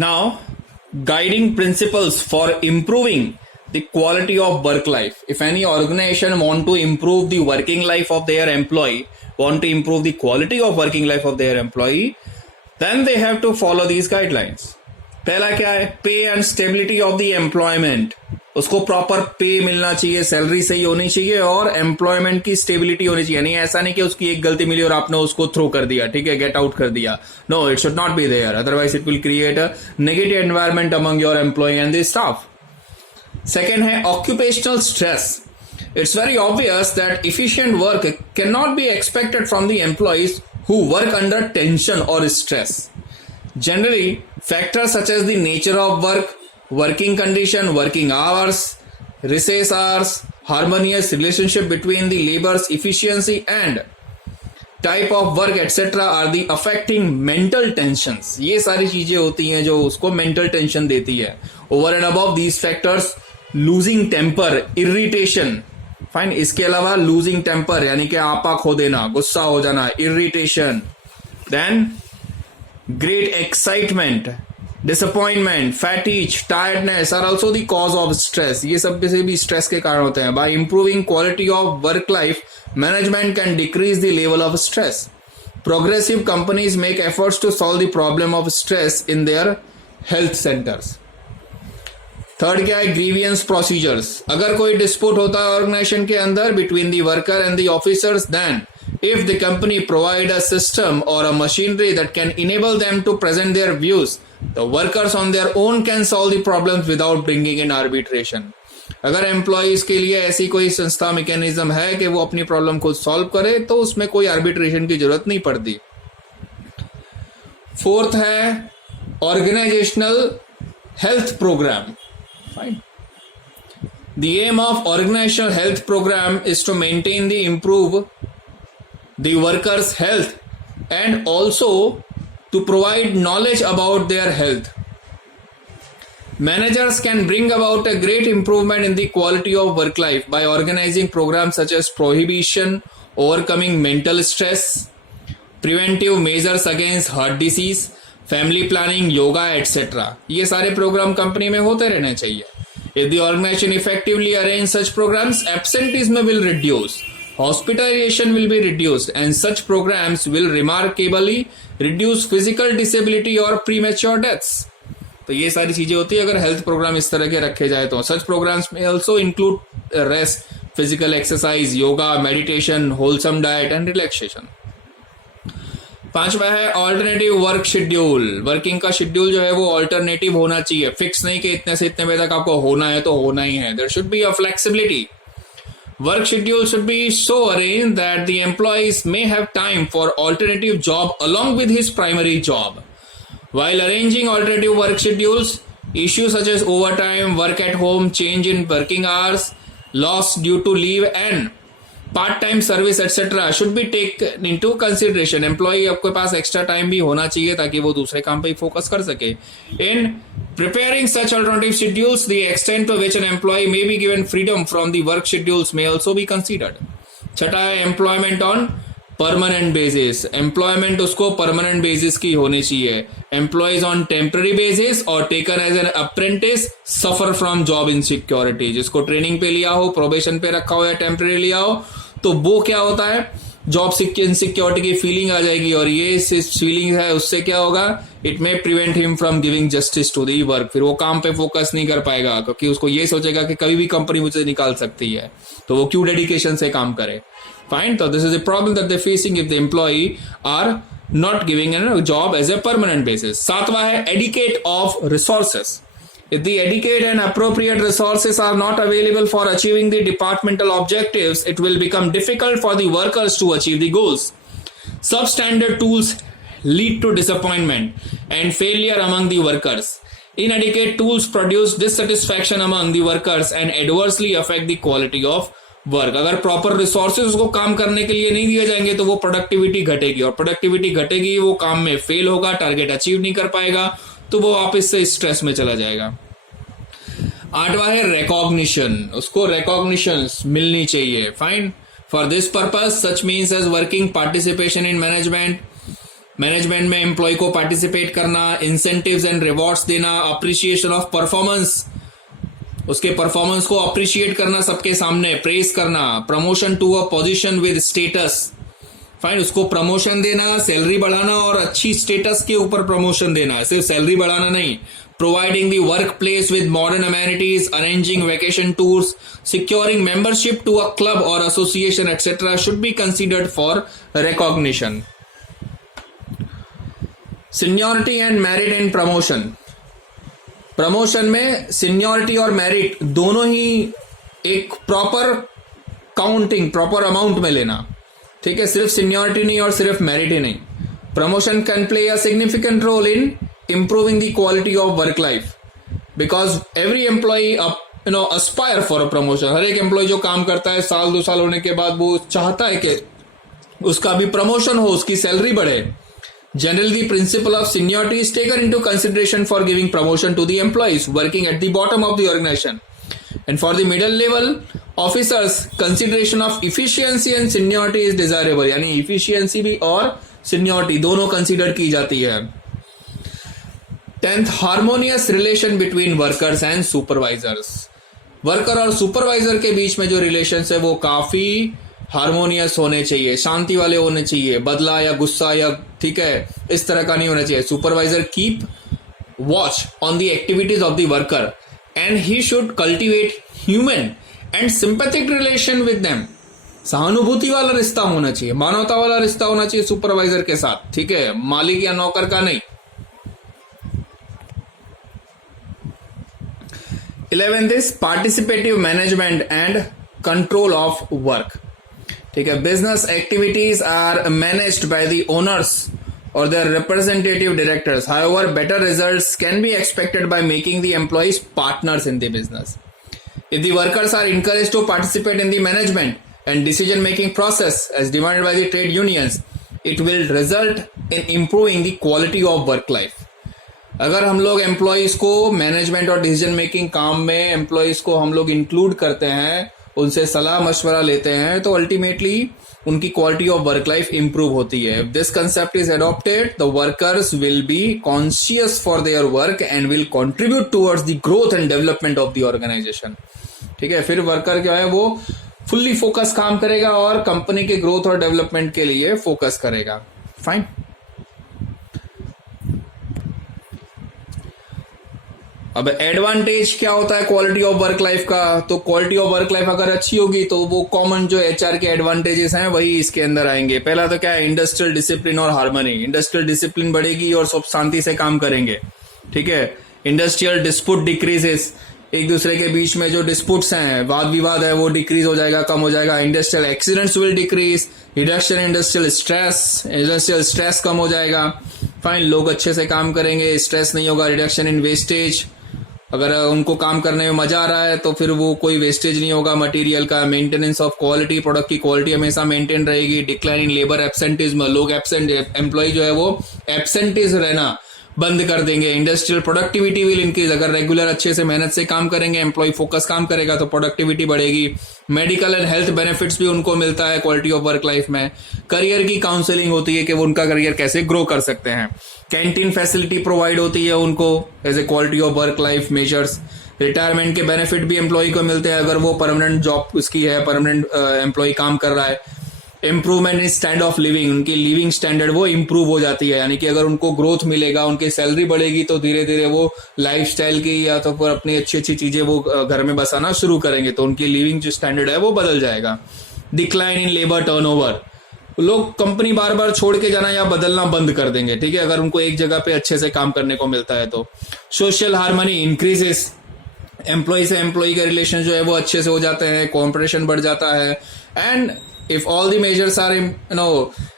Now, guiding principles for improving the quality of work life. If any organization want to improve the working life of their employee, want to improve the quality of working life of their employee, then they have to follow these guidelines. पहला क्या है? पे and stability of the employment. उसको proper पे मिलना चाहिए, salary सही होनी चाहिए और एम्प्लॉयमेंट की स्टेबिलिटी होनी चाहिए. नहीं ऐसा नहीं कि उसकी एक गलती मिली और आपने उसको थ्रो कर दिया, ठीक है, गेट आउट कर दिया. No, it should not be there, otherwise it will create a negative environment among your employee and the staff. Second है occupational stress. It's very obvious that efficient work cannot be expected from the employees who work under tension or stress. Generally, factors such as the nature of work, working condition, working hours, recess hours, harmonious relationship between the labor's efficiency and type of work etc. are the affecting mental tensions. ये सारी चीजें होती हैं जो उसको mental tension देती है. Over and above these factors, losing temper, irritation, fine. इसके अलावा लूजिंग टेम्पर यानी कि आपा खो देना, गुस्सा हो जाना, irritation, then great excitement, disappointment, fatigues, tiredness are also the cause of stress. ये सब से भी स्ट्रेस के कारण होते हैं. By improving quality of work life, management can decrease the level of stress. Progressive companies make efforts to solve the problem of stress in their health centres. Third क्या है? Grievance procedures. अगर कोई dispute होता है organisation के अंदर between the worker and the officers, then if the company provide a system or a machinery that can enable them to present their views, the workers on their own can solve the problems without bringing in arbitration. अगर employees के लिए ऐसी कोई संस्था mechanism है कि वो अपनी प्रॉब्लम खुद सॉल्व करे तो उसमें कोई आर्बिट्रेशन की जरूरत नहीं पड़ती. फोर्थ है organisational health programme. Fine. The aim of organizational health program is to maintain the improve the workers' health and also to provide knowledge about their health. Managers can bring about a great improvement in the quality of work life by organizing programs such as prohibition, overcoming mental stress, preventive measures against heart disease, family planning, yoga etcetera. ये सारे programme company में होते रहने चाहिए. If the organization effectively arrange such programs, absenteeism will reduce, hospitalization will be reduced, and such programs will remarkably reduce physical disability or premature deaths. तो ये सारी चीजें होती है अगर हेल्थ प्रोग्राम इस तरह के रखे जाए तो. सच प्रोग्राम्स में also include rest, physical exercise, yoga, meditation, wholesome diet and relaxation. पांचवा है ऑल्टरनेटिव वर्क शेड्यूल. वर्किंग का शेड्यूल जो है वो ऑल्टरनेटिव होना चाहिए, फिक्स नहीं कि इतने से इतने बजे तक आपको होना है तो होना ही है. There should be a flexibility. Work schedule should be so arrange that the employees may have time for alternative job along with his primary job. While arranging alternative work schedules, issues such as overtime, work at home, change in working hours, loss due to leave and part time service etcetera should be take into consideration. Employ आपके पास extra time भी होना चाहिए ताकि वो दूसरे काम पे फोकस कर सके. In preparing such alternative schedules, the extent to which an employ may be given freedom from the work schedules may also be considered. छठा है employment on permanent basis. Employment उसको परमानेंट बेसिस की होनी चाहिए. Employees on temporary basis और taken as an apprentice suffer from job insecurity. जिसको training पे लिया हो, प्रोबेशन पे रखा हो या टेम्पररी लिया हो, तो वो क्या होता है, जॉब इनसिक्योरिटी की फीलिंग आ जाएगी और ये इस फीलिंग है उससे क्या होगा, it may prevent him from giving justice to the work. फिर वो काम पे फोकस नहीं कर पाएगा क्योंकि उसको ये सोचेगा कि कभी भी कंपनी मुझे निकाल सकती है, तो वो क्यों डेडिकेशन से काम करे. फाइन. तो this is a problem that they facing if the employee are not giving an job as a permanent basis. सातवां है adequate of resources. If the adequate and appropriate resources are not available for achieving the departmental objectives, it will become difficult for the workers to achieve the goals. Substandard tools lead to disappointment and failure among the workers. Inadequate tools produce dissatisfaction among the workers and adversely affect the quality of work. अगर proper resources उसको काम करने के लिए नहीं दिए जाएंगे तो वो प्रोडक्टिविटी घटेगी और प्रोडक्टिविटी घटेगी, वो काम में फेल होगा, टारगेट अचीव नहीं कर पाएगा, तो वो वापस से स्ट्रेस में चला जाएगा. आठवां है रिकॉग्निशन. उसको रिकॉग्निशन मिलनी चाहिए. Fine. For this purpose such means as working participation in management, management में एम्प्लॉय को पार्टिसिपेट करना, इंसेंटिव्स एंड रिवॉर्ड्स देना, अप्रिसिएशन ऑफ परफॉर्मेंस, उसके परफॉर्मेंस को अप्रिशिएट करना सबके सामने, प्रेस करना, promotion to a position with status, fine, उसको प्रमोशन देना, सैलरी बढ़ाना और अच्छी स्टेटस के ऊपर प्रमोशन देना, सिर्फ सैलरी बढ़ाना नहीं, providing the workplace with modern amenities, arranging vacation tours, securing membership to a club or association etcetera should be considered for recognition. Seniority and merit in promotion. Promotion में seniority और merit दोनों ही एक proper counting, proper amount में लेना, ठीक है, सिर्फ सीनियरिटी नहीं और सिर्फ मेरिट ही नहीं. Promotion can play a significant role in improving the quality of work life because every employee aspire for a promotion. हर एक एम्प्लॉय जो काम करता है साल 2 साल होने के बाद वो चाहता है कि उसका भी प्रमोशन हो, उसकी सैलरी बढ़े. Generally, the principle of seniority is taken into consideration for giving promotion to the employees working at the bottom of the organization. And for the middle level officers, consideration of efficiency and seniority is desirable. यानी efficiency भी और seniority दोनों consider की जाती है. 10th, harmonious relation between workers and supervisors. Worker और supervisor के बीच में जो रिलेशंस है वो काफी हार्मोनियस होने चाहिए, शांति वाले होने चाहिए, बदला या गुस्सा या ठीक है इस तरह का नहीं होना चाहिए. Supervisor keep watch on the activities of the worker and he should cultivate human and sympathetic relation with them. सहानुभूति वाला रिश्ता होना चाहिए, मानवता वाला रिश्ता होना चाहिए सुपरवाइजर के साथ, ठीक है, मालिक या नौकर का नहीं. 11th is participative management and control of work. ठीक है, business activities are managed by the owners or their representative directors. However, better results can be expected by making the employees partners in the business. If the workers are encouraged to participate in the management and decision-making process as demanded by the trade unions, it will result in improving the quality of work life. अगर हम लोग employees को management और decision making काम में employees को हम लोग इंक्लूड करते हैं, उनसे सलाह मशवरा लेते हैं, तो अल्टीमेटली उनकी quality of work life improve होती है. This concept is adopted, the workers will be conscious for their work and will contribute towards the growth and development of the organisation. ठीक है, फिर वर्कर क्या है वो फुल्ली फोकस काम करेगा और कंपनी के ग्रोथ और डेवलपमेंट के लिए फोकस करेगा. फाइन. अब एडवांटेज क्या होता है क्वालिटी ऑफ वर्क लाइफ का? तो क्वालिटी ऑफ वर्क लाइफ अगर अच्छी होगी तो वो कॉमन जो एचआर के एडवांटेजेस हैं वही इसके अंदर आएंगे. पहला तो क्या है, इंडस्ट्रियल डिसिप्लिन और हार्मनी. इंडस्ट्रियल डिसिप्लिन बढ़ेगी और सब शांति से काम करेंगे. ठीक है, इंडस्ट्रियल डिस्प्यूट डिक्रीजेस, एक दूसरे के बीच में जो डिस्प्यूट्स हैं, वाद विवाद है, वो डिक्रीज हो जाएगा, कम हो जाएगा. Industrial accidents will decrease, reduction industrial stress कम हो जाएगा. फाइन, लोग अच्छे से काम करेंगे, स्ट्रेस नहीं होगा. रिडक्शन इन वेस्टेज, अगर उनको काम करने में मजा आ रहा है तो फिर वो कोई वेस्टेज नहीं होगा मटेरियल का. मेंटेनेंस ऑफ क्वालिटी, प्रोडक्ट की क्वालिटी हमेशा मेंटेन रहेगी. डिक्लाइन इन लेबर एब्सेंटिज्म, लोग एब्सेंट, एम्प्लॉय जो है वो एब्सेंटिज रहना बंद कर देंगे. इंडस्ट्रियल प्रोडक्टिविटी विल इंक्रीज, अगर रेगुलर अच्छे से मेहनत से काम करेंगे, एम्प्लॉय फोकस काम करेगा तो प्रोडक्टिविटी बढ़ेगी. मेडिकल एंड हेल्थ बेनिफिट्स भी उनको मिलता है क्वालिटी ऑफ वर्क लाइफ में. करियर की काउंसलिंग होती है कि वो उनका करियर कैसे ग्रो कर सकते हैं. कैंटीन फैसिलिटी प्रोवाइड होती है उनको as a quality of work life measures. Retirement के बेनिफिट भी एम्प्लॉय को मिलते हैं अगर वो परमानेंट जॉब उसकी है, परमानेंट एम्प्लॉय काम कर रहा है. Improvement in stand of living, उनकी लिविंग स्टैंडर्ड वो इंप्रूव हो जाती है. यानी कि अगर उनको ग्रोथ मिलेगा, उनकी सैलरी बढ़ेगी तो धीरे धीरे वो लाइफस्टाइल की या तो फिर अपनी अच्छी अच्छी चीजें वो घर में बसाना शुरू करेंगे, तो उनकी लिविंग जो स्टैंडर्ड है वो बदल जाएगा. डिक्लाइन इन लेबर टर्नओवर, लोग कंपनी बार बार छोड़ के जाना या बदलना बंद कर देंगे. ठीक है, अगर उनको एक जगह पे अच्छे से काम करने को मिलता है तो. सोशल हार्मनी इंक्रीजेस, एम्प्लॉय से एम्प्लॉय के रिलेशन जो है वो अच्छे से हो जाते हैं, कॉम्परेशन बढ़ जाता है. And if all the measures are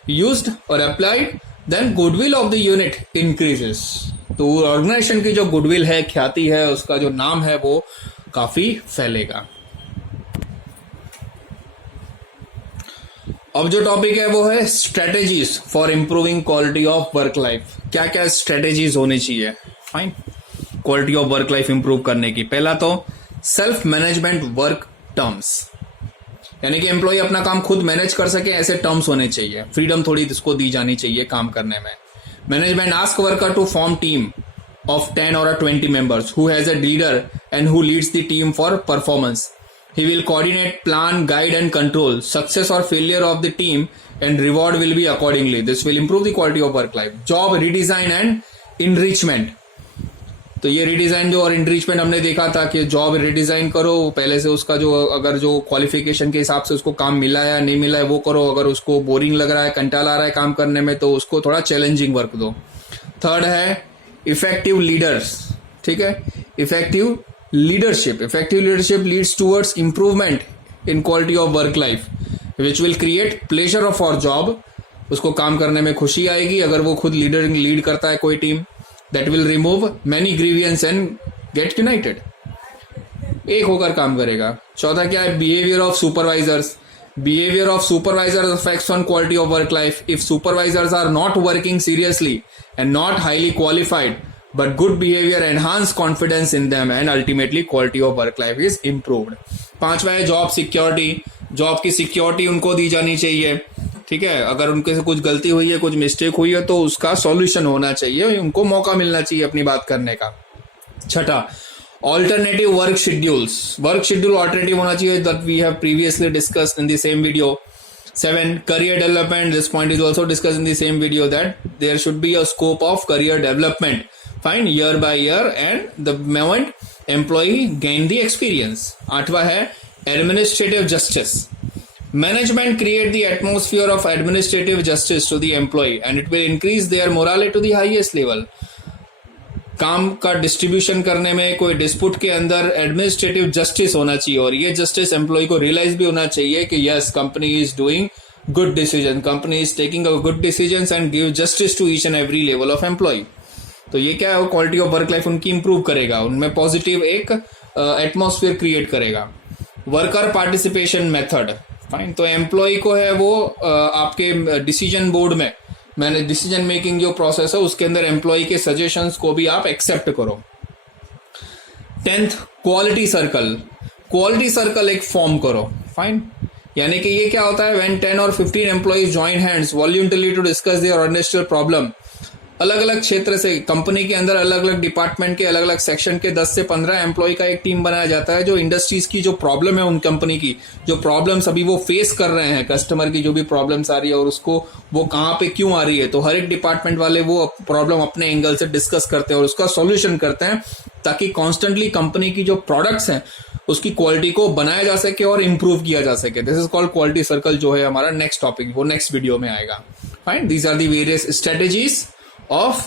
used or applied, then goodwill of the unit increases. तो ऑर्गेनाइजेशन की जो गुडविल है, ख्याति है, उसका जो नाम है वो काफी फैलेगा. अब जो टॉपिक है वो है strategies for improving quality of work life. क्या क्या स्ट्रेटेजीज होनी चाहिए fine quality of work life improve करने की? पहला तो सेल्फ मैनेजमेंट वर्क टर्म्स, यानी कि एम्प्लॉय अपना काम खुद मैनेज कर सके ऐसे टर्म्स होने चाहिए. फ्रीडम थोड़ी इसको दी जानी चाहिए काम करने में. Management ask worker to form team of 10 or 20 members who has a leader and who leads the team for performance. He will coordinate, plan, guide and control success or failure of the team and reward will be accordingly. This will improve the quality of work life. Job redesign and enrichment. तो ये redesign जो और इंट्रीचमेंट हमने देखा था कि job redesign करो, पहले से उसका जो अगर जो क्वालिफिकेशन के हिसाब से उसको काम मिला है या नहीं मिला है वो करो, अगर उसको बोरिंग लग रहा है, कंटाला आ रहा है काम करने में तो उसको थोड़ा चैलेंजिंग वर्क दो. थर्ड है इफेक्टिव लीडर्स. ठीक है, effective leadership leads towards improvement in quality of work life which will create pleasure of our job. उसको काम करने में खुशी आएगी अगर वो खुद लीड करता है कोई team. That will remove many grievance and get united. एक होकर काम करेगा. चौथा क्या है? Behavior of supervisors. Behavior of supervisors affects on quality of work life. If supervisors are not working seriously and not highly qualified, but good behavior enhance confidence in them and ultimately quality of work life is improved. पांचवा है job security. Job की security उनको दी जानी चाहिए. ठीक है, अगर उनके से कुछ गलती हुई है, कुछ मिस्टेक हुई है तो उसका सॉल्यूशन होना चाहिए, उनको मौका मिलना चाहिए अपनी बात करने का. छठा, alternative work schedules. Work schedule alternative होना चाहिए, that we have previously discussed in the same video. 7, career development. This point is also discussed in the same video that there should be a scope of career development. Fine, year by year and the moment employee gain the experience. 8वां है administrative justice. Management create the atmosphere of administrative justice to the employee and it will increase their morale to the highest level. काम का distribution करने में कोई dispute के अंदर administrative justice होना चाहिए और ये जस्टिस एम्प्लॉय को रियलाइज भी होना चाहिए कि yes, company is doing good decision, company is taking a good decision and give justice to each and every level of employ. तो ये क्या है? क्वालिटी ऑफ वर्क लाइफ उनकी इंप्रूव करेगा, उनमें पॉजिटिव एक एटमोस्फियर क्रिएट करेगा. Worker participation method. फाइन, तो एम्प्लॉय को है वो आपके डिसीजन बोर्ड में, मैंने डिसीजन मेकिंग जो प्रोसेस है उसके अंदर एम्प्लॉय के सजेशंस को भी आप एक्सेप्ट करो. 10th, quality circle. Quality circle एक फॉर्म करो. फाइन, यानी कि ये क्या होता है? व्हेन 10 और 15 employees join hands voluntarily to discuss their organisational problem. अलग अलग क्षेत्र से कंपनी के अंदर अलग अलग डिपार्टमेंट के अलग अलग सेक्शन के 10 से 15 एम्प्लॉय का एक टीम बनाया जाता है जो इंडस्ट्रीज की जो प्रॉब्लम है, उन कंपनी की जो प्रॉब्लम्स अभी वो फेस कर रहे हैं, कस्टमर की जो भी प्रॉब्लम्स आ रही है और उसको वो कहाँ पे क्यों आ रही है, तो हर एक डिपार्टमेंट वाले वो प्रॉब्लम अपने एंगल से डिस्कस करते हैं और उसका सॉल्यूशन करते हैं ताकि कॉन्स्टेंटली कंपनी की जो प्रोडक्ट्स हैं उसकी क्वालिटी को बनाया जा सके और इंप्रूव किया जा सके. This is called quality circle, जो है हमारा नेक्स्ट टॉपिक, वो नेक्स्ट वीडियो में आएगा. Fine, these are the various strategies of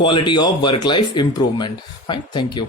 quality of work life improvement. Fine, thank you.